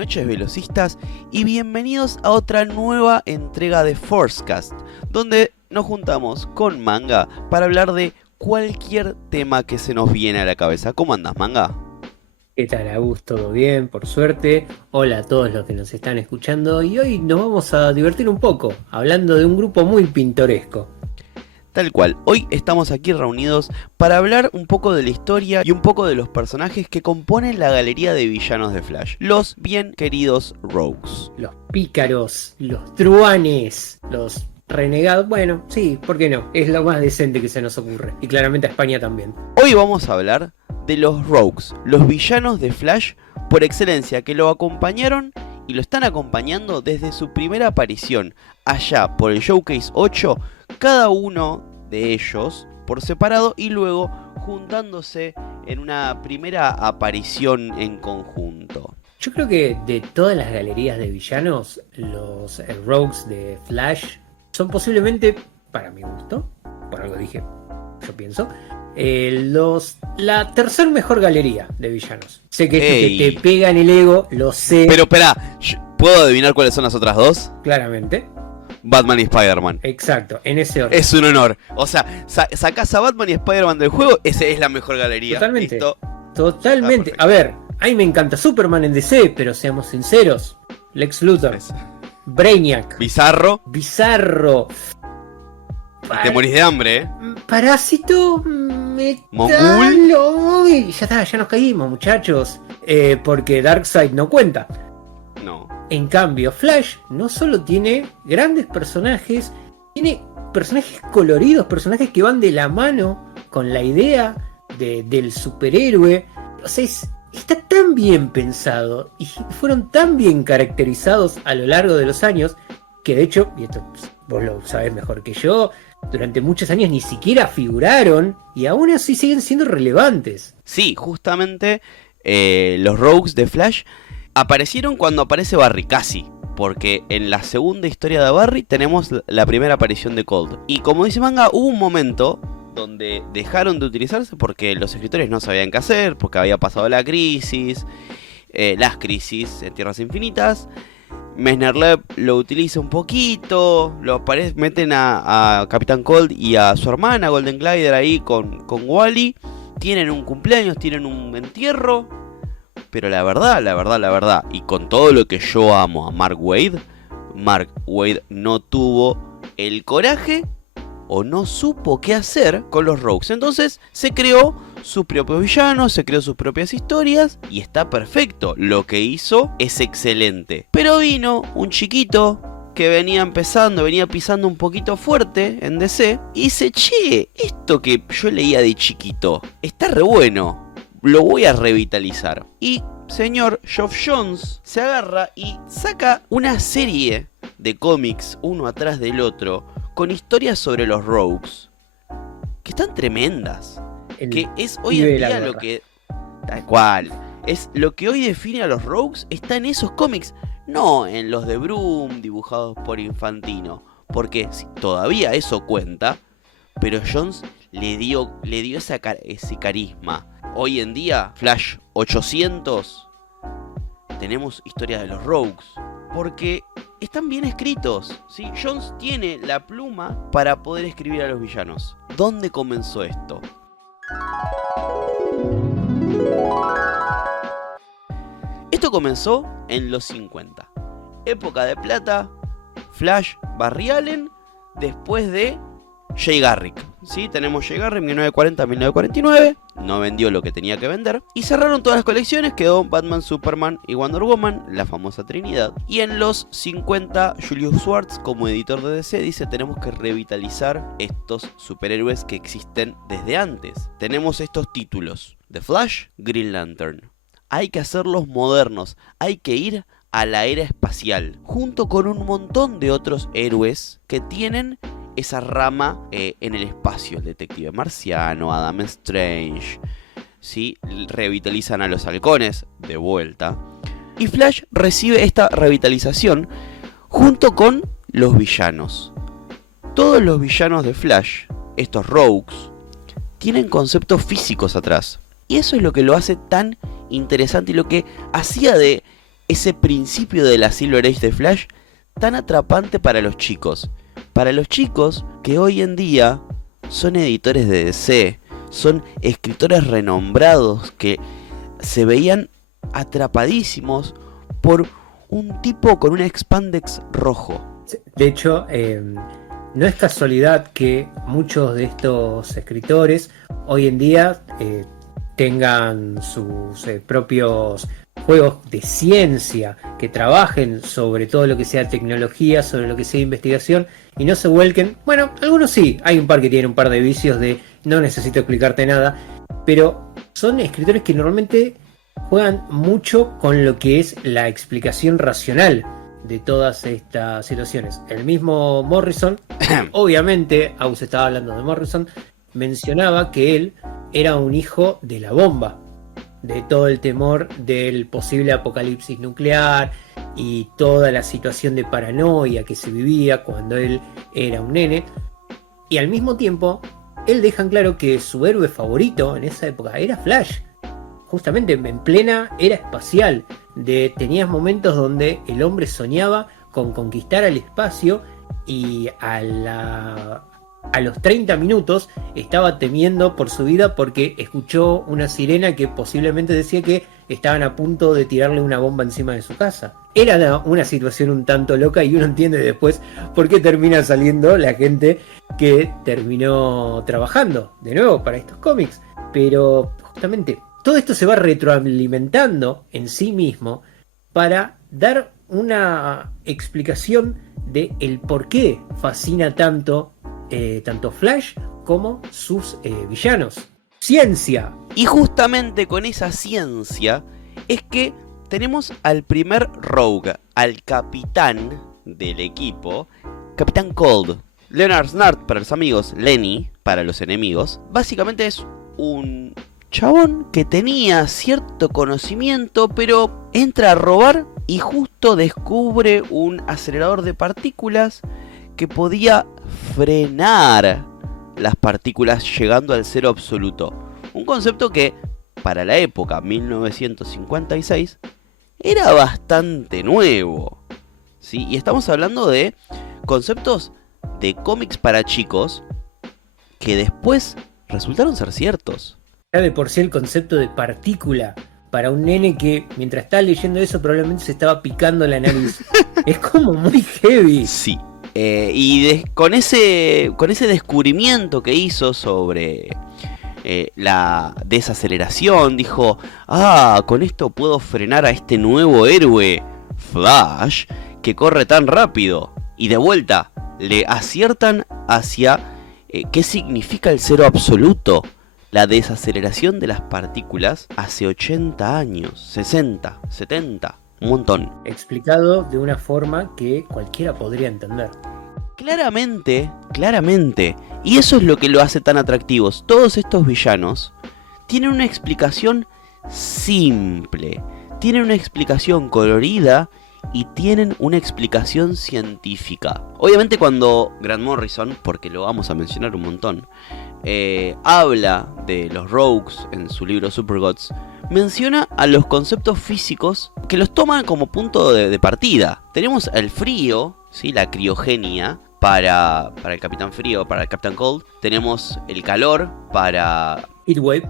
noches, velocistas, y bienvenidos a otra nueva entrega de Forcecast, donde nos juntamos con Manga para hablar de cualquier tema que se nos viene a la cabeza. ¿Cómo andas, Manga? ¿Qué tal, Agus? ¿Todo bien? Por suerte. Hola a todos los que nos están escuchando y hoy nos vamos a divertir un poco, hablando de un grupo muy pintoresco. Tal cual, hoy estamos aquí reunidos para hablar un poco de la historia y un poco de los personajes que componen la galería de villanos de Flash, los bien queridos Rogues. Los pícaros, los truanes, los renegados, bueno, sí, ¿por qué no? Es lo más decente que se nos ocurre, y claramente a España también. Hoy vamos a hablar de los Rogues, los villanos de Flash por excelencia, que lo acompañaron y lo están acompañando desde su primera aparición allá por el Showcase 8, cada uno de ellos por separado y luego juntándose en una primera aparición en conjunto. Yo creo que de todas las galerías de villanos, los Rogues de Flash son posiblemente, para mi gusto, por algo dije, yo pienso, la tercer mejor galería de villanos. Sé que esto te pega en el ego, lo sé. Pero espera, ¿puedo adivinar cuáles son las otras dos? Claramente. Batman y Spider-Man. Exacto, en ese orden. Es un honor. O sea, sacás a Batman y Spider-Man del juego, esa es la mejor galería. Totalmente. ¿Listo? Totalmente. A ver, a mí me encanta Superman en DC, pero seamos sinceros. Lex Luthor, Brainiac, Bizarro. Te morís de hambre, ¿eh? Parásito, Mongul. Ya está, ya nos caímos, muchachos. Porque Darkseid no cuenta. No. En cambio, Flash no solo tiene grandes personajes, tiene personajes coloridos, personajes que van de la mano con la idea del superhéroe. O sea, está tan bien pensado y fueron tan bien caracterizados a lo largo de los años que, de hecho, y esto vos lo sabés mejor que yo, durante muchos años ni siquiera figuraron y aún así siguen siendo relevantes. Sí, justamente los Rogues de Flash aparecieron cuando aparece Barry, casi. Porque en la segunda historia de Barry tenemos la primera aparición de Cold. Y como dice Manga, hubo un momento donde dejaron de utilizarse porque los escritores no sabían qué hacer, porque había pasado la crisis, las crisis en Tierras Infinitas. Messner-Loeb lo utiliza un poquito, meten a Capitán Cold y a su hermana Golden Glider ahí con Wally. Tienen un cumpleaños, tienen un entierro. Pero la verdad, y con todo lo que yo amo a Mark Waid no tuvo el coraje o no supo qué hacer con los Rogues. Entonces se creó sus propios villanos, se creó sus propias historias y está perfecto. Lo que hizo es excelente. Pero vino un chiquito que venía pisando un poquito fuerte en DC y dice, che, esto que yo leía de chiquito está re bueno. Lo voy a revitalizar. Y señor Geoff Johns se agarra y saca una serie de cómics uno atrás del otro con historias sobre los Rogues que están tremendas. Que es hoy en día lo que... Tal cual. Es lo que hoy define a los Rogues, está en esos cómics. No en los de Broom dibujados por Infantino. Porque todavía eso cuenta. Pero Johns le dio ese carisma. Hoy en día, Flash 800, tenemos historias de los Rogues, porque están bien escritos, ¿sí? Johns tiene la pluma para poder escribir a los villanos. ¿Dónde comenzó esto? Esto comenzó en los 50. Época de plata, Flash, Barry Allen, después de Jay Garrick. ¿Sí? Tenemos Jay Garrick 1940-1949. No vendió lo que tenía que vender. Y cerraron todas las colecciones. Quedó Batman, Superman y Wonder Woman, la famosa Trinidad. Y en los 50, Julius Schwartz, como editor de DC, dice: tenemos que revitalizar estos superhéroes que existen desde antes. Tenemos estos títulos: The Flash, Green Lantern. Hay que hacerlos modernos. Hay que ir a la era espacial. Junto con un montón de otros héroes que tienen esa rama en el espacio. El detective marciano, Adam Strange, ¿sí? Revitalizan a los halcones de vuelta. Y Flash recibe esta revitalización junto con los villanos. Todos los villanos de Flash, estos Rogues, tienen conceptos físicos atrás. Y eso es lo que lo hace tan interesante y lo que hacía de ese principio de la Silver Age de Flash tan atrapante para los chicos. Para los chicos que hoy en día son editores de DC, son escritores renombrados que se veían atrapadísimos por un tipo con un expandex rojo. De hecho, no es casualidad que muchos de estos escritores hoy en día tengan sus propios juegos de ciencia, que trabajen sobre todo lo que sea tecnología, sobre lo que sea investigación, y no se vuelquen. Bueno, algunos sí, hay un par que tienen un par de vicios de no necesito explicarte nada, pero son escritores que normalmente juegan mucho con lo que es la explicación racional de todas estas situaciones. El mismo Morrison, obviamente, se estaba hablando de Morrison, mencionaba que él era un hijo de la bomba, de todo el temor del posible apocalipsis nuclear y toda la situación de paranoia que se vivía cuando él era un nene. Y al mismo tiempo, él deja en claro que su héroe favorito en esa época era Flash, justamente en plena era espacial. Tenías momentos donde el hombre soñaba con conquistar el espacio y a los 30 minutos estaba temiendo por su vida porque escuchó una sirena que posiblemente decía que estaban a punto de tirarle una bomba encima de su casa. Era una situación un tanto loca y uno entiende después por qué termina saliendo la gente que terminó trabajando de nuevo para estos cómics. Pero justamente todo esto se va retroalimentando en sí mismo para dar una explicación de el por qué fascina tanto Flash como sus villanos. ¡Ciencia! Y justamente con esa ciencia es que tenemos al primer Rogue, al capitán del equipo, Capitán Cold. Leonard Snart para los amigos, Lenny para los enemigos. Básicamente es un chabón que tenía cierto conocimiento, pero entra a robar y justo descubre un acelerador de partículas que podía frenar las partículas llegando al cero absoluto. Un concepto que para la época 1956 era bastante nuevo, ¿sí? Y estamos hablando de conceptos de cómics para chicos que después resultaron ser ciertos. Ya de por sí el concepto de partícula para un nene que mientras estaba leyendo eso probablemente se estaba picando la nariz. Es como muy heavy. Sí. Con ese descubrimiento que hizo sobre la desaceleración, dijo, con esto puedo frenar a este nuevo héroe, Flash, que corre tan rápido. Y de vuelta, le aciertan hacia qué significa el cero absoluto. La desaceleración de las partículas hace 80 años, 60, 70, un montón. Explicado de una forma que cualquiera podría entender. Claramente. Y eso es lo que lo hace tan atractivos. Todos estos villanos tienen una explicación simple, tienen una explicación colorida y tienen una explicación científica. Obviamente cuando Grant Morrison, porque lo vamos a mencionar un montón, habla de los Rogues en su libro Supergods, menciona a los conceptos físicos que los toman como punto de partida. Tenemos el frío, ¿sí? La criogenia para el Capitán Frío, para el Capitán Cold. Tenemos el calor para Heatwave.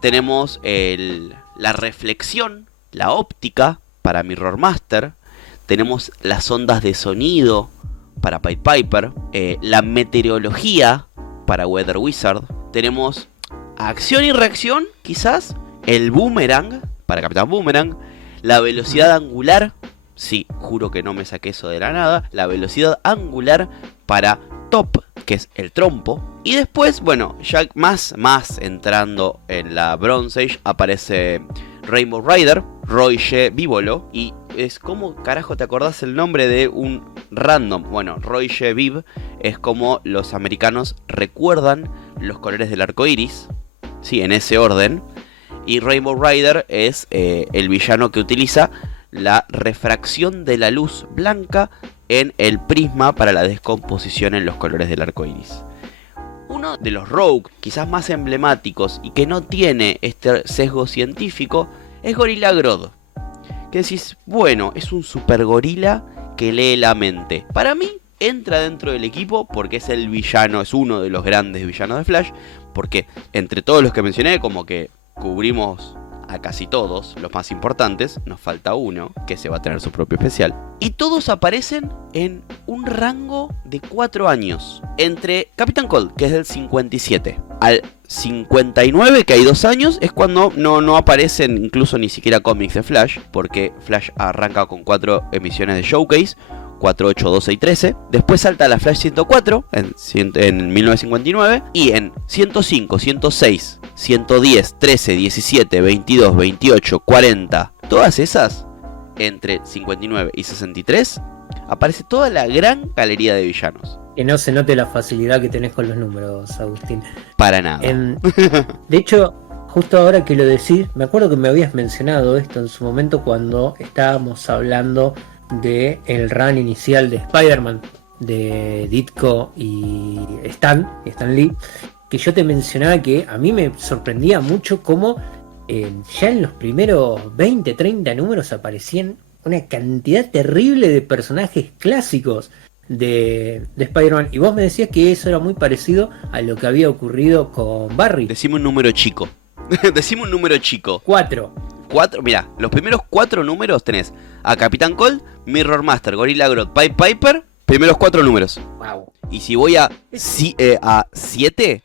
Tenemos la reflexión, la óptica para Mirror Master. Tenemos las ondas de sonido para Pied Piper. La meteorología para Weather Wizard. Tenemos acción y reacción, quizás. El boomerang para Capitán Boomerang. La velocidad angular. Sí, juro que no me saqué eso de la nada. La velocidad angular para Top, que es el trompo. Y después, bueno, ya más entrando en la Bronze Age, aparece Rainbow Rider, Roy G. Vivolo. Y es como, carajo, ¿te acordás el nombre de un random? Bueno, Roy G. Viv es como los americanos recuerdan los colores del arco iris. Sí, en ese orden. Y Rainbow Rider es el villano que utiliza la refracción de la luz blanca en el prisma para la descomposición en los colores del arco iris. Uno de los Rogue quizás más emblemáticos y que no tiene este sesgo científico es Gorilla Grodd, que decís, bueno, es un super gorila que lee la mente. Para mí entra dentro del equipo porque es el villano, es uno de los grandes villanos de Flash, porque entre todos los que mencioné, como que cubrimos a casi todos, los más importantes, nos falta uno, que se va a tener su propio especial. Y todos aparecen en un rango de 4 años. Entre Capitán Cold, que es del 57, al 59, que hay 2 años, es cuando no aparecen incluso ni siquiera cómics de Flash, porque Flash arranca con 4 emisiones de Showcase, 4, 8, 12 y 13. Después salta a la Flash 104 en 1959. Y en 105, 106, 110, 13, 17, 22, 28, 40. Todas esas, entre 59 y 63, aparece toda la gran galería de villanos. Que no se note la facilidad que tenés con los números, Agustín. Para nada. De hecho, justo ahora que lo decís, me acuerdo que me habías mencionado esto en su momento cuando estábamos hablando de el run inicial de Spider-Man de Ditko y Stan Lee, que yo te mencionaba que a mí me sorprendía mucho cómo ya en los primeros 20-30 números aparecían una cantidad terrible de personajes clásicos de Spider-Man, y vos me decías que eso era muy parecido a lo que había ocurrido con Barry. Decime un número chico. Decime un número chico. 4. Mira, los primeros 4 números tenés a Capitán Cold, Mirror Master, Gorilla Grodd, Pied Piper. Primeros 4 números. Wow. Y si voy a 7,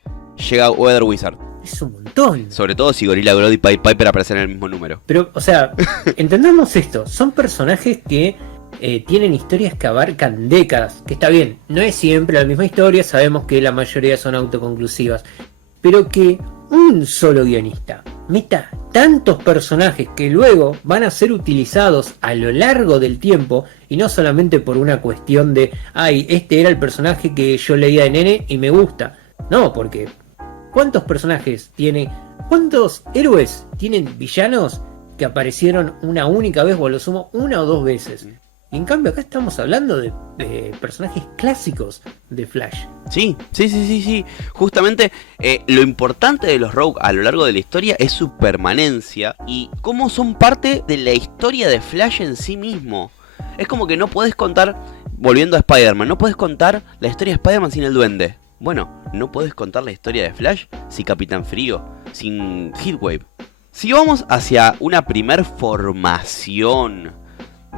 llega Weather Wizard. Es un montón. Sobre todo si Gorilla Grodd y Pied Piper aparecen en el mismo número. Pero, o sea, entendamos esto. Son personajes que tienen historias que abarcan décadas. Que está bien, no es siempre la misma historia. Sabemos que la mayoría son autoconclusivas. Pero que un solo guionista meta tantos personajes que luego van a ser utilizados a lo largo del tiempo, y no solamente por una cuestión de, ay, este era el personaje que yo leía de nene y me gusta. No, porque ¿cuántos personajes tiene? ¿Cuántos héroes tienen villanos que aparecieron una única vez o a lo sumo 1 o 2 veces? Y en cambio acá estamos hablando de personajes clásicos de Flash. Sí. Justamente lo importante de los Rogue a lo largo de la historia es su permanencia y cómo son parte de la historia de Flash en sí mismo. Es como que no podés contar, volviendo a Spider-Man, no podés contar la historia de Spider-Man sin el Duende. Bueno, no podés contar la historia de Flash sin Capitán Frío, sin Heatwave. Si vamos hacia una primer formación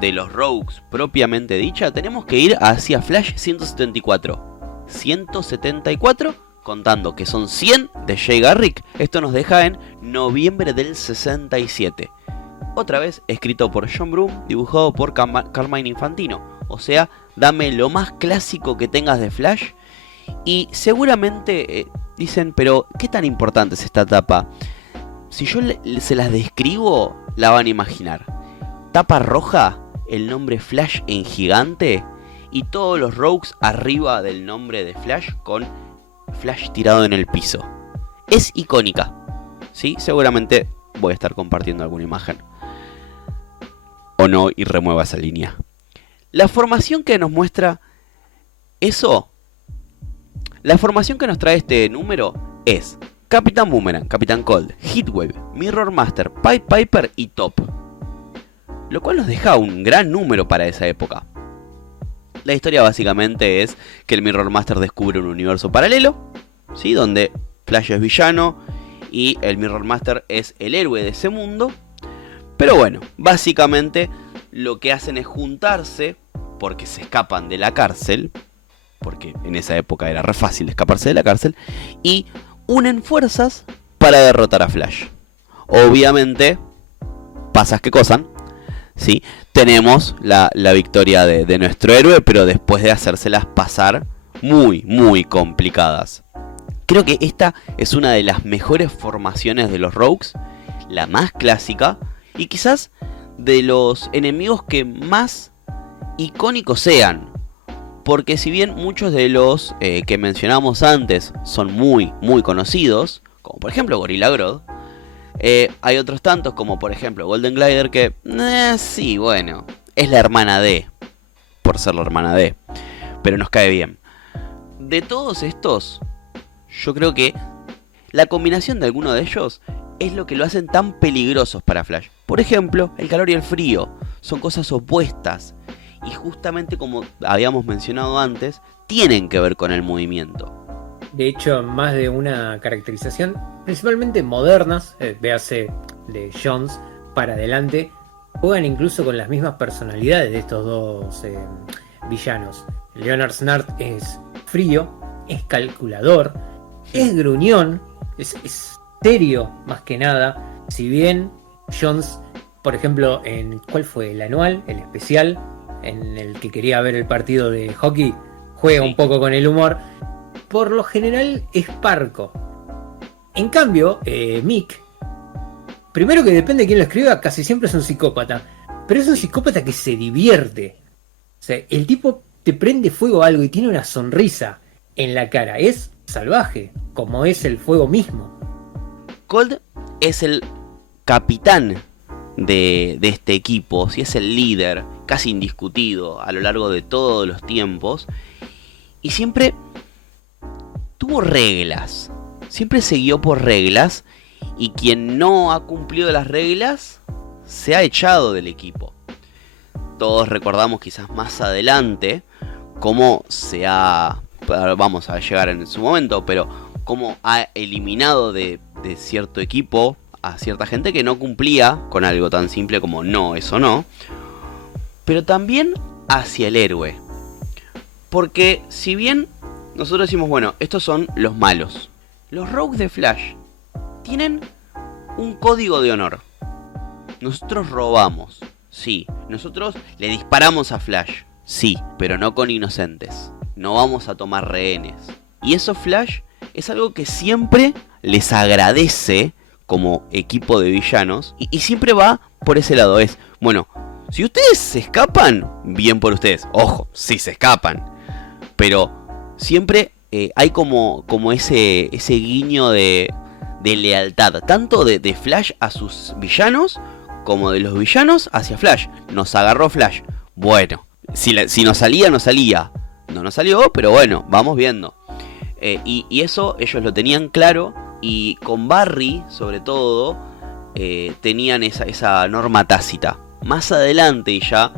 de los Rogues propiamente dicha, tenemos que ir hacia Flash 174. 174, contando que son 100 de Jay Garrick. Esto nos deja en noviembre del 67. Otra vez escrito por John Broome, dibujado por Carmine Infantino. O sea, dame lo más clásico que tengas de Flash. Y seguramente dicen, pero ¿qué tan importante es esta etapa? Si yo se las describo, la van a imaginar. Tapa roja, el nombre Flash en gigante, y todos los Rogues arriba del nombre de Flash con Flash tirado en el piso. Es icónica, ¿sí? Seguramente voy a estar compartiendo alguna imagen. O no, y remueva esa línea. La formación que nos muestra eso, la formación que nos trae este número es Capitán Boomerang, Capitán Cold, Heatwave, Mirror Master, Pied Piper y Top. Lo cual nos deja un gran número para esa época. La historia básicamente es que el Mirror Master descubre un universo paralelo, ¿sí? Donde Flash es villano y el Mirror Master es el héroe de ese mundo. Pero bueno, básicamente lo que hacen es juntarse porque se escapan de la cárcel, porque en esa época era re fácil escaparse de la cárcel, y unen fuerzas para derrotar a Flash. Obviamente, pasas que cosan, ¿sí? Tenemos la victoria de nuestro héroe, pero después de hacérselas pasar muy complicadas. Creo que esta es una de las mejores formaciones de los Rogues, la más clásica, y quizás de los enemigos que más icónicos sean. Porque si bien muchos de los que mencionamos antes son muy conocidos, como por ejemplo Gorilla Grodd, hay otros tantos como por ejemplo Golden Glider que, sí, bueno, es la hermana de, por ser la hermana de, pero nos cae bien. De todos estos, yo creo que la combinación de alguno de ellos es lo que lo hacen tan peligrosos para Flash. Por ejemplo, el calor y el frío. son cosas opuestas. Y justamente como habíamos mencionado antes, tienen que ver con el movimiento. De hecho, más de una caracterización, principalmente modernas, véase de Jones para adelante, juegan incluso con las mismas personalidades de estos dos villanos. Leonard Snart es frío, es calculador, es gruñón, es serio más que nada. Si bien Jones, por ejemplo, ¿cuál fue? El anual, el especial, en el que quería ver el partido de hockey, juega un poco con el humor. Por lo general es parco. En cambio, Mick, primero que depende de quién lo escriba, casi siempre es un psicópata. Pero es un psicópata que se divierte. O sea, el tipo te prende fuego a algo y tiene una sonrisa en la cara. Es salvaje, como es el fuego mismo. Cold es el capitán de este equipo, sí, es el líder, casi indiscutido a lo largo de todos los tiempos. Y siempre tuvo reglas, siempre se guió por reglas, y quien no ha cumplido las reglas se ha echado del equipo. Todos recordamos quizás más adelante cómo vamos a llegar en su momento, pero cómo ha eliminado de cierto equipo a cierta gente que no cumplía con algo tan simple como no, eso no. Pero también hacia el héroe. Porque si bien nosotros decimos, bueno, estos son los malos, los Rogues de Flash tienen un código de honor. Nosotros robamos, sí. Nosotros le disparamos a Flash, sí, pero no con inocentes. No vamos a tomar rehenes. Y eso Flash es algo que siempre les agradece como equipo de villanos. Y siempre va por ese lado. Es, bueno, si ustedes se escapan, bien por ustedes. Ojo, si se escapan. Pero siempre hay como ese guiño de lealtad. Tanto de Flash a sus villanos, como de los villanos hacia Flash. Nos agarró Flash. Bueno, si nos salía, nos salía. No nos salió, pero bueno, vamos viendo. Y eso ellos lo tenían claro. Y con Barry, sobre todo, tenían esa norma tácita. Más adelante, y ya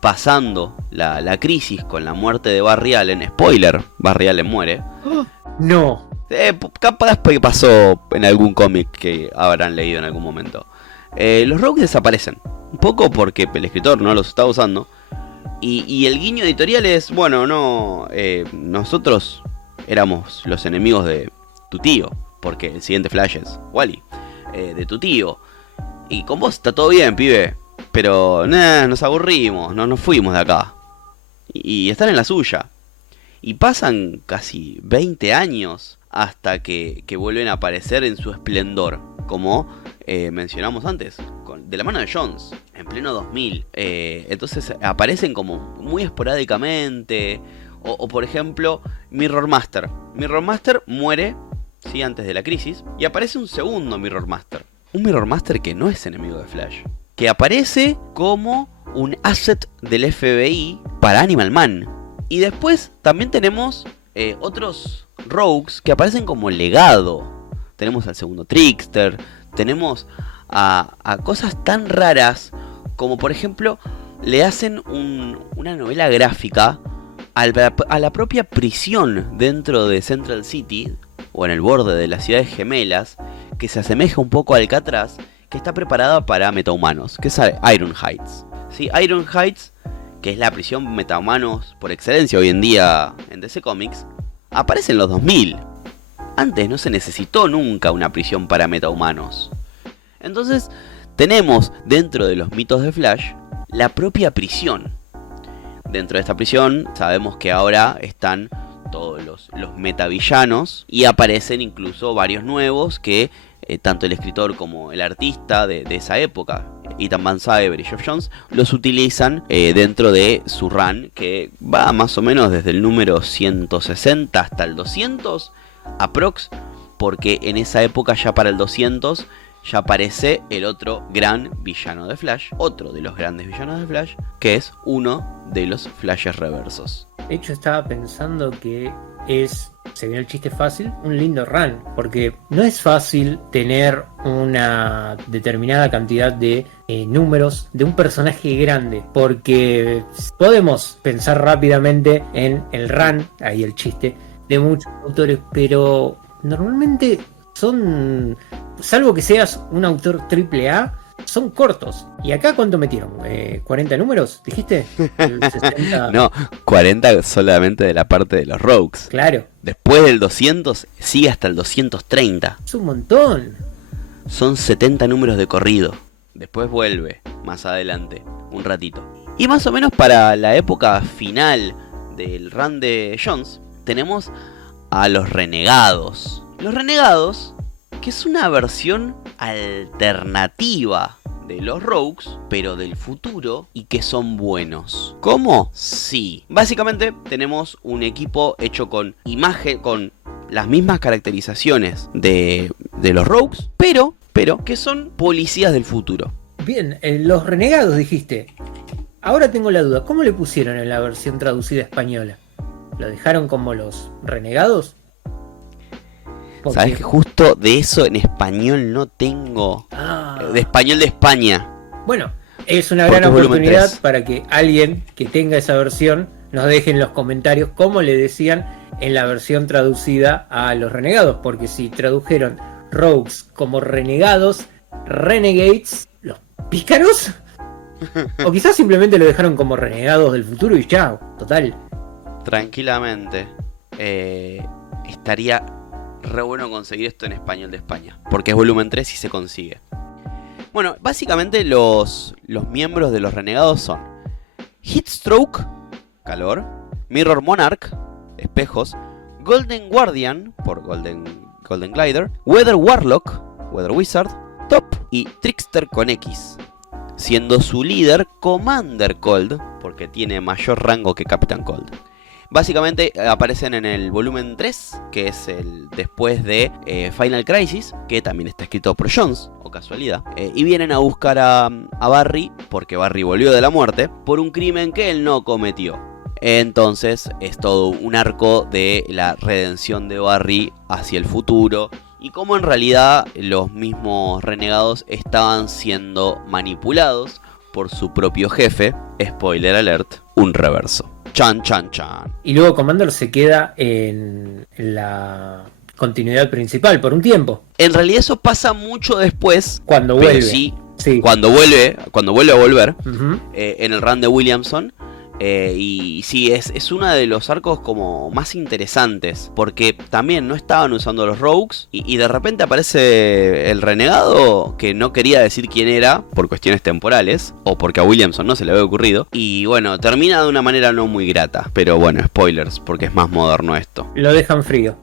pasando la crisis con la muerte de Barry Allen, spoiler, Barry Allen muere. No. Capaz que pasó en algún cómic que habrán leído en algún momento. Los Rogues desaparecen. Un poco porque el escritor no los está usando. Y el guiño editorial es, bueno, no, nosotros éramos los enemigos de tu tío. Porque el siguiente Flash es Wally, de tu tío. Y con vos está todo bien, pibe. Pero nos aburrimos, no nos fuimos de acá. Y están en la suya. Y pasan casi 20 años hasta que vuelven a aparecer en su esplendor. Como mencionamos antes, de la mano de Jones, en pleno 2000. Entonces aparecen como muy esporádicamente. O por ejemplo, Mirror Master. Mirror Master muere, sí, antes de la crisis. Y aparece un segundo Mirror Master. Un Mirror Master que no es enemigo de Flash. Que aparece como un asset del FBI para Animal Man. Y después también tenemos otros Rogues que aparecen como legado. Tenemos al segundo Trickster. Tenemos a cosas tan raras como, por ejemplo, le hacen una novela gráfica a la propia prisión dentro de Central City, o en el borde de las ciudades gemelas, que se asemeja un poco a Alcatraz, que está preparada para metahumanos, que es Iron Heights. ¿Sí? Iron Heights, que es la prisión metahumanos por excelencia hoy en día en DC Comics, aparece en los 2000. Antes no se necesitó nunca una prisión para metahumanos. Entonces tenemos dentro de los mitos de Flash la propia prisión. Dentro de esta prisión sabemos que ahora están todos los metavillanos, y aparecen incluso varios nuevos que tanto el escritor como el artista de esa época, Ethan Van Sciver y Geoff Johns, los utilizan dentro de su run, que va más o menos desde el número 160 hasta el 200 aprox, porque en esa época, ya para el 200, ya aparece el otro gran villano de Flash, otro de los grandes villanos de Flash, que es uno de los Flashes reversos. De hecho, estaba pensando que es se viene el chiste fácil, un lindo run, porque no es fácil tener una determinada cantidad de números de un personaje grande, porque podemos pensar rápidamente en el run, ahí el chiste, de muchos autores, pero normalmente son, salvo que seas un autor triple A, son cortos. ¿Y acá cuánto metieron? ¿40 números? ¿Dijiste? 60... No, 40 solamente de la parte de los Rogues. Claro. Después del 200 sigue hasta el 230. Es un montón. Son 70 números de corrido. Después vuelve, más adelante, un ratito. Y más o menos para la época final del run de Jones, tenemos a los Renegados. Los Renegados, que es una versión alternativa de los Rogues, pero del futuro, y que son buenos. ¿Cómo? Sí. Básicamente tenemos un equipo hecho con imagen, con las mismas caracterizaciones de los Rogues, pero que son policías del futuro. Bien, los Renegados dijiste. Ahora tengo la duda, ¿cómo le pusieron en la versión traducida española? ¿Lo dejaron como los Renegados? Porque... ¿Sabes que justo de eso en español no tengo? De español de España. Bueno, es una gran oportunidad para que alguien que tenga esa versión nos deje en los comentarios cómo le decían en la versión traducida a los Renegados. Porque si tradujeron Rogues como Renegados, Renegades, los pícaros, o quizás simplemente lo dejaron como Renegados del futuro y chao, total. Tranquilamente. Estaría re bueno conseguir esto en español de España, porque es volumen 3 y se consigue. Bueno, básicamente los miembros de los Renegados son Heatstroke, calor, Mirror Monarch, espejos, Golden Guardian, por Golden Glider, Weather Warlock, Weather Wizard, Top y Trickster con X, siendo su líder Commander Cold, porque tiene mayor rango que Captain Cold. Básicamente aparecen en el volumen 3, que es el después de Final Crisis, que también está escrito por Jones, o casualidad. Y vienen a buscar a Barry, porque Barry volvió de la muerte, por un crimen que él no cometió. Entonces es todo un arco de la redención de Barry hacia el futuro. Y cómo en realidad los mismos renegados estaban siendo manipulados por su propio jefe. Spoiler alert, un reverso. Chan, chan, chan. Y luego Commander se queda en la continuidad principal por un tiempo. En realidad eso pasa mucho después. Cuando vuelve. Sí. Cuando vuelve a volver. Uh-huh. En el run de Williamson. Y sí, es uno de los arcos como más interesantes, porque también no estaban usando los Rogues y de repente aparece el renegado que no quería decir quién era por cuestiones temporales, o porque a Williamson no se le había ocurrido, y bueno, termina de una manera no muy grata, pero bueno, spoilers, porque es más moderno esto. Lo dejan frío.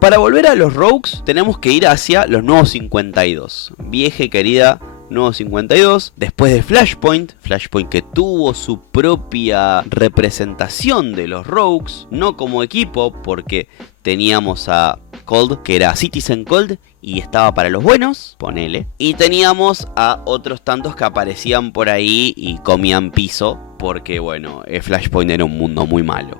Para volver a los Rogues tenemos que ir hacia los nuevos 52, vieja y querida Nuevo 52, después de Flashpoint que tuvo su propia representación de los Rogues, no como equipo, porque teníamos a Cold, que era Citizen Cold, y estaba para los buenos, ponele, y teníamos a otros tantos que aparecían por ahí y comían piso, porque bueno, Flashpoint era un mundo muy malo.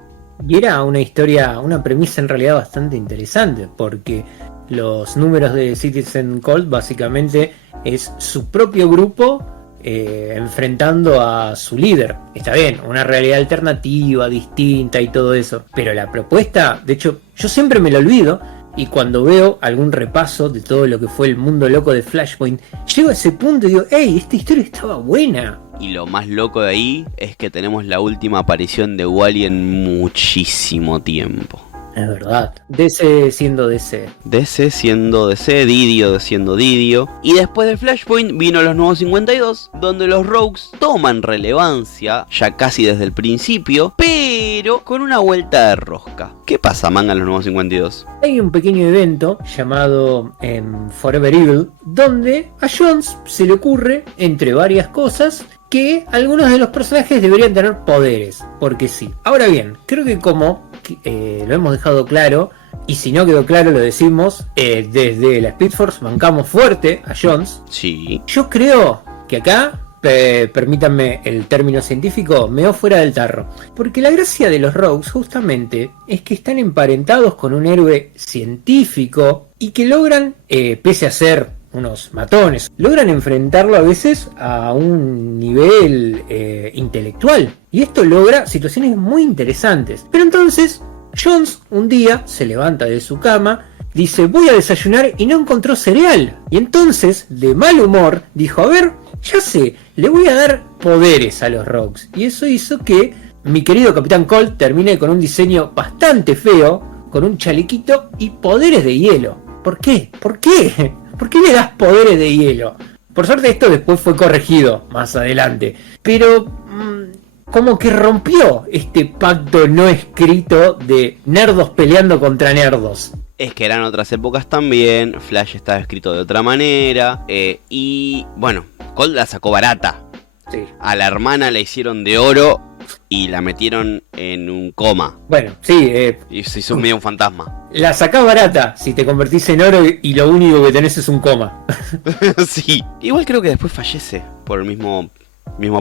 Y era una historia, una premisa en realidad bastante interesante, porque los números de Citizen Cold básicamente es su propio grupo enfrentando a su líder. Está bien, una realidad alternativa, distinta y todo eso, pero la propuesta, de hecho, yo siempre me lo olvido, y cuando veo algún repaso de todo lo que fue el mundo loco de Flashpoint, llego a ese punto y digo, ¡hey! Esta historia estaba buena. Y lo más loco de ahí es que tenemos la última aparición de Wally en muchísimo tiempo. Es verdad. DC siendo DC. DC siendo DC, Didio siendo Didio. Y después de Flashpoint vino los nuevos 52, donde los Rogues toman relevancia ya casi desde el principio, pero con una vuelta de rosca. ¿Qué pasa, manga, en los nuevos 52? Hay un pequeño evento llamado Forever Evil, donde a Jones se le ocurre, entre varias cosas, que algunos de los personajes deberían tener poderes, porque sí. Ahora bien, creo que como lo hemos dejado claro, y si no quedó claro lo decimos, desde la Speed Force bancamos fuerte a Jones. Sí. Yo creo que acá permítanme el término científico, meó fuera del tarro. Porque la gracia de los Rogues justamente es que están emparentados con un héroe científico y que logran, pese a ser unos matones, logran enfrentarlo a veces a un nivel intelectual. Y esto logra situaciones muy interesantes. Pero entonces, Jones un día se levanta de su cama, dice voy a desayunar y no encontró cereal. Y entonces, de mal humor, dijo, a ver, ya sé, le voy a dar poderes a los Rogues. Y eso hizo que mi querido Capitán Colt termine con un diseño bastante feo, con un chalequito y poderes de hielo. ¿Por qué? ¿Por qué? ¿Por qué le das poderes de hielo? Por suerte esto después fue corregido más adelante. Pero como que rompió este pacto no escrito de nerdos peleando contra nerdos. Es que eran otras épocas también, Flash estaba escrito de otra manera, y bueno, Colt la sacó barata. Sí. A la hermana la hicieron de oro y la metieron en un coma. Bueno, sí. Y se hizo medio un fantasma. La sacás barata si te convertís en oro y lo único que tenés es un coma. Sí. Igual creo que después fallece por el mismo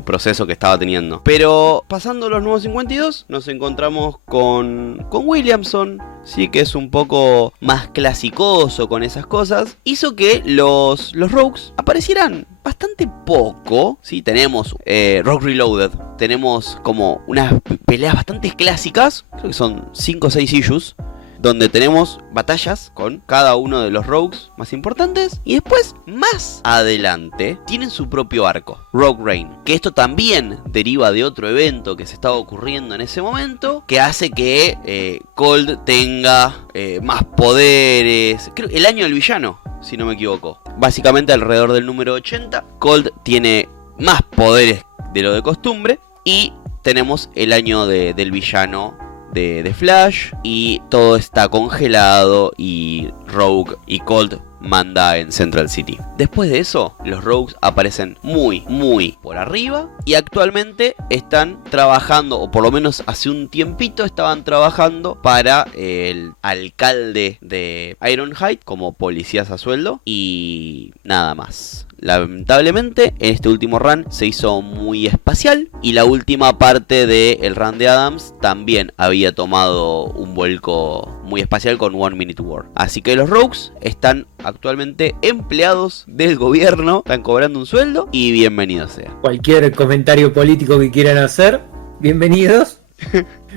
proceso que estaba teniendo. Pero pasando los nuevos 52, nos encontramos con Williamson, sí, que es un poco más clasicoso con esas cosas. Hizo que los Rogues aparecieran bastante poco. Sí, tenemos Rogue Reloaded, tenemos como unas peleas bastante clásicas, creo que son 5 o 6 issues, donde tenemos batallas con cada uno de los Rogues más importantes. Y después, más adelante, tienen su propio arco, Rogue Reign. Que esto también deriva de otro evento que se estaba ocurriendo en ese momento, que hace que Colt tenga más poderes. Creo el año del villano, si no me equivoco. Básicamente alrededor del número 80, Colt tiene más poderes de lo de costumbre. Y tenemos el año del villano de Flash, y todo está congelado y Rogue y Colt manda en Central City. Después de eso, los Rogues aparecen muy por arriba y actualmente están trabajando, o por lo menos hace un tiempito estaban trabajando para el alcalde de Ironhide como policías a sueldo y nada más. Lamentablemente, en este último run se hizo muy espacial y la última parte del run de Adams también había tomado un vuelco muy espacial con One Minute War. Así que los Rogues están actualmente empleados del gobierno, están cobrando un sueldo y bienvenido sea. Cualquier comentario político que quieran hacer, bienvenidos.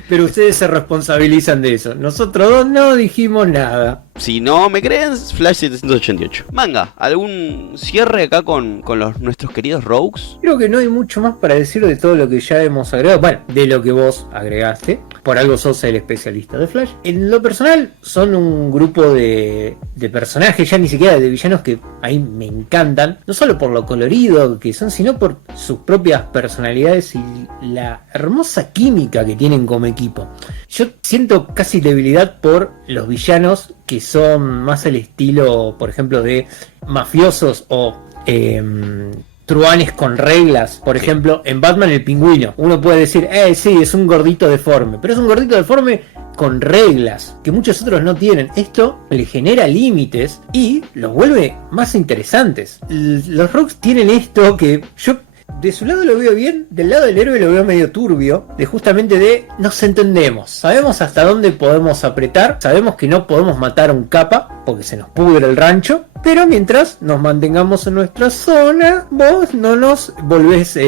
Pero ustedes se responsabilizan de eso. Nosotros dos no dijimos nada. Si no me creen, Flash 788. Manga, ¿algún cierre acá con nuestros queridos Rogues? Creo que no hay mucho más para decir de todo lo que ya hemos agregado. Bueno, de lo que vos agregaste. Por algo sos el especialista de Flash. En lo personal, son un grupo de personajes, ya ni siquiera de villanos, que ahí me encantan. No solo por lo colorido que son, sino por sus propias personalidades y la hermosa química que tienen como equipo. Yo siento casi debilidad por los villanos que son más el estilo, por ejemplo, de mafiosos o truanes con reglas. Por ejemplo, en Batman el Pingüino, uno puede decir, sí, es un gordito deforme, pero es un gordito deforme con reglas que muchos otros no tienen. Esto le genera límites y los vuelve más interesantes. Los Rogues tienen esto que yo de su lado lo veo bien, del lado del héroe lo veo medio turbio, de justamente de nos entendemos, sabemos hasta dónde podemos apretar, sabemos que no podemos matar a un capa porque se nos pudre el rancho, pero mientras nos mantengamos en nuestra zona, vos no nos volvés,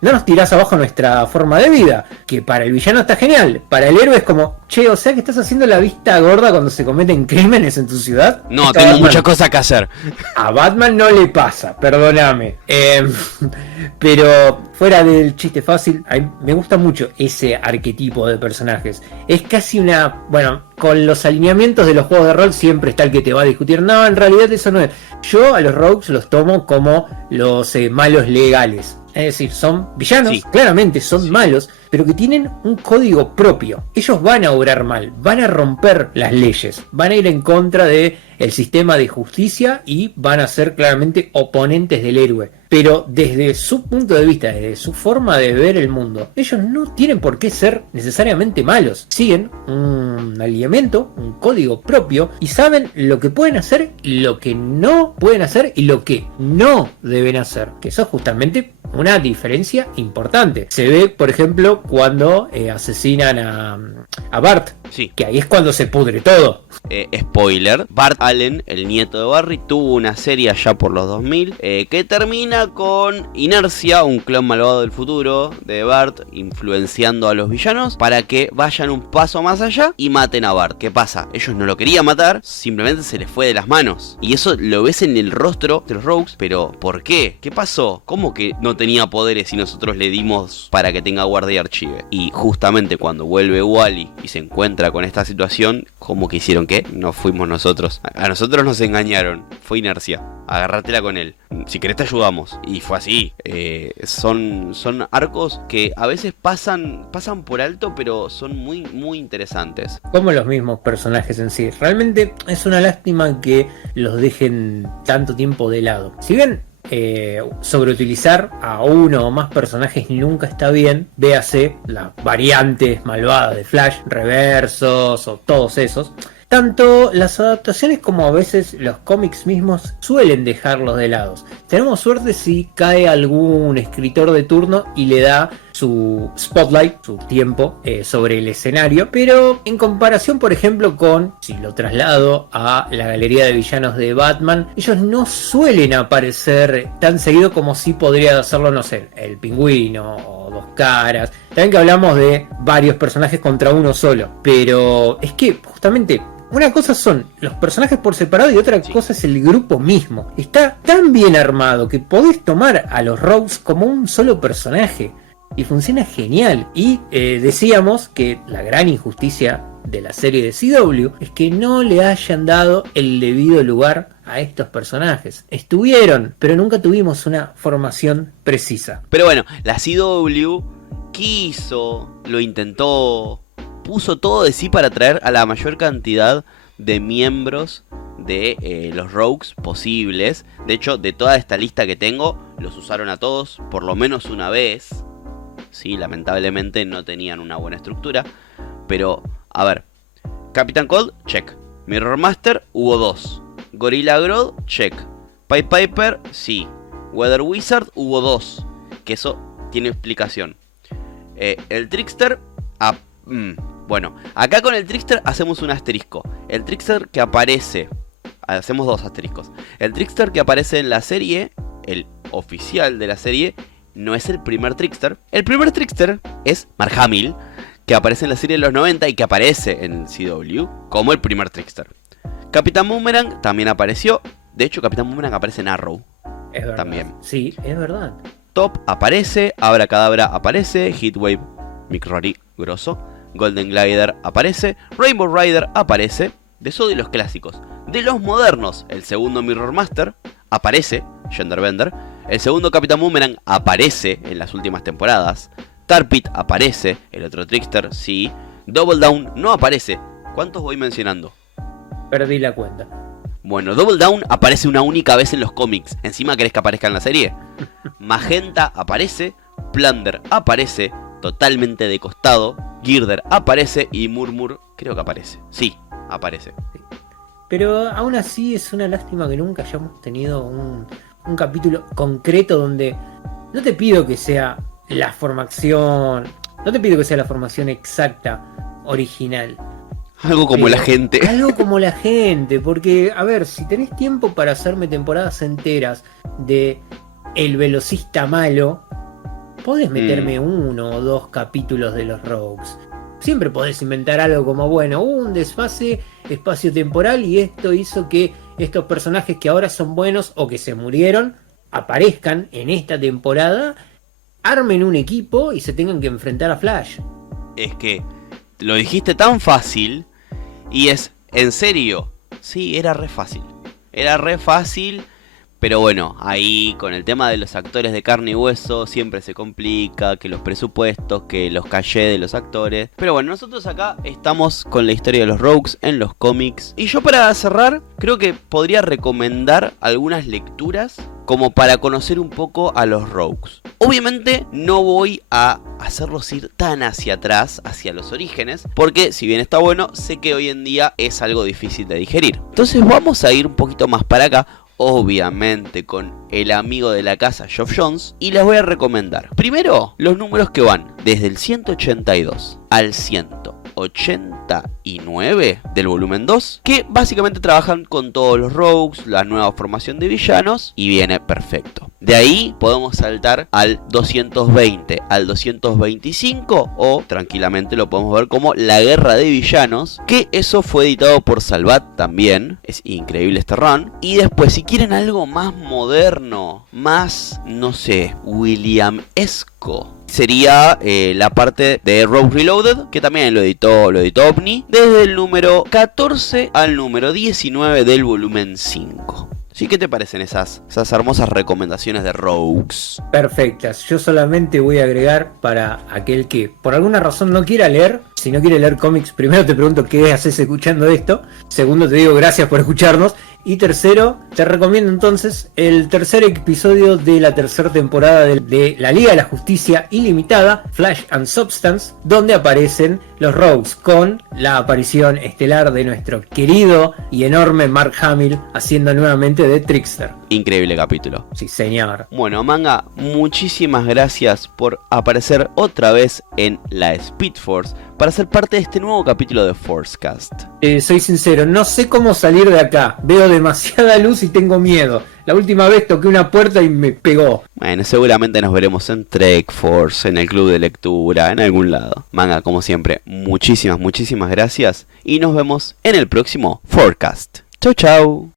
no nos tirás abajo nuestra forma de vida, que para el villano está genial, para el héroe es como, che, o sea que estás haciendo la vista gorda cuando se cometen crímenes en tu ciudad. No, tengo muchas cosas que hacer. A Batman no le pasa, perdóname. Pero fuera del chiste fácil, a mí me gusta mucho ese arquetipo de personajes. Es casi una... Bueno, con los alineamientos de los juegos de rol siempre está el que te va a discutir. No, en realidad eso no es. Yo a los Rogues los tomo como los malos legales. Es decir, son villanos, sí, claramente son malos, pero que tienen un código propio. Ellos van a obrar mal, van a romper las leyes, van a ir en contra del sistema de justicia y van a ser claramente oponentes del héroe. Pero desde su punto de vista, desde su forma de ver el mundo, ellos no tienen por qué ser necesariamente malos. Siguen un alineamiento, un código propio y saben lo que pueden hacer, lo que no pueden hacer y lo que no deben hacer. Que eso justamente una diferencia importante. Se ve, por ejemplo, cuando asesinan a Bart, Sí. que ahí es cuando se pudre todo. Spoiler, Bart Allen, el nieto de Barry, tuvo una serie allá por los 2000 que termina con Inercia, un clon malvado del futuro de Bart, influenciando a los villanos para que vayan un paso más allá y maten a Bart. ¿Qué pasa? Ellos no lo querían matar, simplemente se les fue de las manos. Y eso lo ves en el rostro de los Rogues, pero ¿por qué? ¿Qué pasó? ¿Cómo que no tenía poderes y nosotros le dimos para que tenga guardia y archive? Y justamente cuando vuelve Wally y se encuentra con esta situación, ¿cómo que hicieron qué? No fuimos nosotros. A nosotros nos engañaron. Fue Inercia. Agárratela con él. Si querés te ayudamos. Y fue así. Son arcos que a veces pasan por alto, pero son muy, muy interesantes. Como los mismos personajes en sí. Realmente es una lástima que los dejen tanto tiempo de lado. Si bien sobreutilizar a uno o más personajes nunca está bien, véase las variantes malvadas de Flash, reversos o todos esos. Tanto las adaptaciones como a veces los cómics mismos suelen dejarlos de lado. Tenemos suerte si cae algún escritor de turno y le da su spotlight, su tiempo sobre el escenario, pero en comparación, por ejemplo, con, si lo traslado a la galería de villanos de Batman, ellos no suelen aparecer tan seguido como si podría hacerlo, no sé, el Pingüino o Dos Caras. También que hablamos de varios personajes contra uno solo, pero es que justamente una cosa son los personajes por separado y otra cosa es el grupo mismo. Está tan bien armado que podés tomar a los Rogues como un solo personaje y funciona genial. Y decíamos que la gran injusticia de la serie de CW es que no le hayan dado el debido lugar a estos personajes. Estuvieron, pero nunca tuvimos una formación precisa. Pero bueno, la CW quiso, lo intentó, puso todo de sí para atraer a la mayor cantidad de miembros de los Rogues posibles. De hecho, de toda esta lista que tengo, los usaron a todos por lo menos una vez. Sí, lamentablemente no tenían una buena estructura. Pero, a ver, Capitán Cold, check. Mirror Master, hubo 2. Gorilla Grodd, check. Pied Piper, sí. Weather Wizard, hubo 2. Que eso tiene explicación. El Trickster, bueno, acá con el Trickster hacemos un asterisco. El Trickster que aparece, hacemos 2 asteriscos. El Trickster que aparece en la serie, el oficial de la serie, no es el primer Trickster. El primer Trickster es Mark Hamill, que aparece en la serie de los 90 y que aparece en CW como el primer Trickster. Capitán Boomerang también apareció. De hecho, Capitán Boomerang aparece en Arrow. Es verdad. También. Sí, es verdad. Top aparece, Abracadabra aparece, Heatwave, Mick Rory, grosso, Golden Glider aparece, Rainbow Rider aparece. De eso de los clásicos. De los modernos, el segundo Mirror Master aparece, Genderbender. El segundo Capitán Boomerang aparece en las últimas temporadas. Tar-Pit aparece, el otro Trickster, sí. Double Down no aparece. ¿Cuántos voy mencionando? Perdí la cuenta. Bueno, Double Down aparece una única vez en los cómics. ¿Encima querés que aparezca en la serie? Magenta aparece, Plunder aparece, totalmente de costado. Girder aparece y Murmur creo que aparece. Sí, aparece. Pero aún así es una lástima que nunca hayamos tenido un capítulo concreto donde no te pido que sea la formación, no te pido que sea la formación exacta, original. Algo como la gente. Algo como la gente, porque, a ver, si tenés tiempo para hacerme temporadas enteras de el velocista malo, podés meterme 1 o 2 capítulos de los Rogues. Siempre podés inventar algo como, bueno, un desfase espacio-temporal y esto hizo que estos personajes que ahora son buenos o que se murieron aparezcan en esta temporada, armen un equipo y se tengan que enfrentar a Flash. Es que lo dijiste tan fácil y es, en serio, sí, era re fácil. Era re fácil, pero bueno, ahí con el tema de los actores de carne y hueso siempre se complica, que los presupuestos, que los cachés de los actores. Pero bueno, nosotros acá estamos con la historia de los Rogues en los cómics. Y yo para cerrar, creo que podría recomendar algunas lecturas como para conocer un poco a los Rogues. Obviamente no voy a hacerlos ir tan hacia atrás, hacia los orígenes, porque si bien está bueno, sé que hoy en día es algo difícil de digerir. Entonces vamos a ir un poquito más para acá. obviamente con el amigo de la casa Geoff Johns, y les voy a recomendar primero los números que van desde el 182 al 189 del volumen 2, que básicamente trabajan con todos los rogues, la nueva formación de villanos, y viene perfecto. De ahí podemos saltar al 220 al 225, o tranquilamente lo podemos ver como La Guerra de Villanos, que eso fue editado por Salvat también. Es increíble este run. Y después, si quieren algo más moderno, más, no sé, Williamesco, sería la parte de Rogue Reloaded, que también lo editó OVNI, desde el número 14 al número 19 del volumen 5. ¿Sí? ¿Qué te parecen esas hermosas recomendaciones de Rogues? Perfectas. Yo solamente voy a agregar, para aquel que por alguna razón no quiera leer, si no quiere leer cómics, primero te pregunto qué haces escuchando esto. Segundo, te digo gracias por escucharnos. Y tercero, te recomiendo entonces el tercer episodio de la tercera temporada de la Liga de la Justicia Ilimitada, Flash and Substance, donde aparecen los Rogues, con la aparición estelar de nuestro querido y enorme Mark Hamill haciendo nuevamente de Trickster. Increíble capítulo. Sí, señor. Bueno, Manga, muchísimas gracias por aparecer otra vez en la Speed Force para ser parte de este nuevo capítulo de Forcecast. Soy sincero, no sé cómo salir de acá. Veo demasiada luz y tengo miedo. La última vez toqué una puerta y me pegó. Bueno, seguramente nos veremos en Trek Force, en el club de lectura, en algún lado. Manga, como siempre, muchísimas gracias y nos vemos en el próximo Forecast. Chau, chau.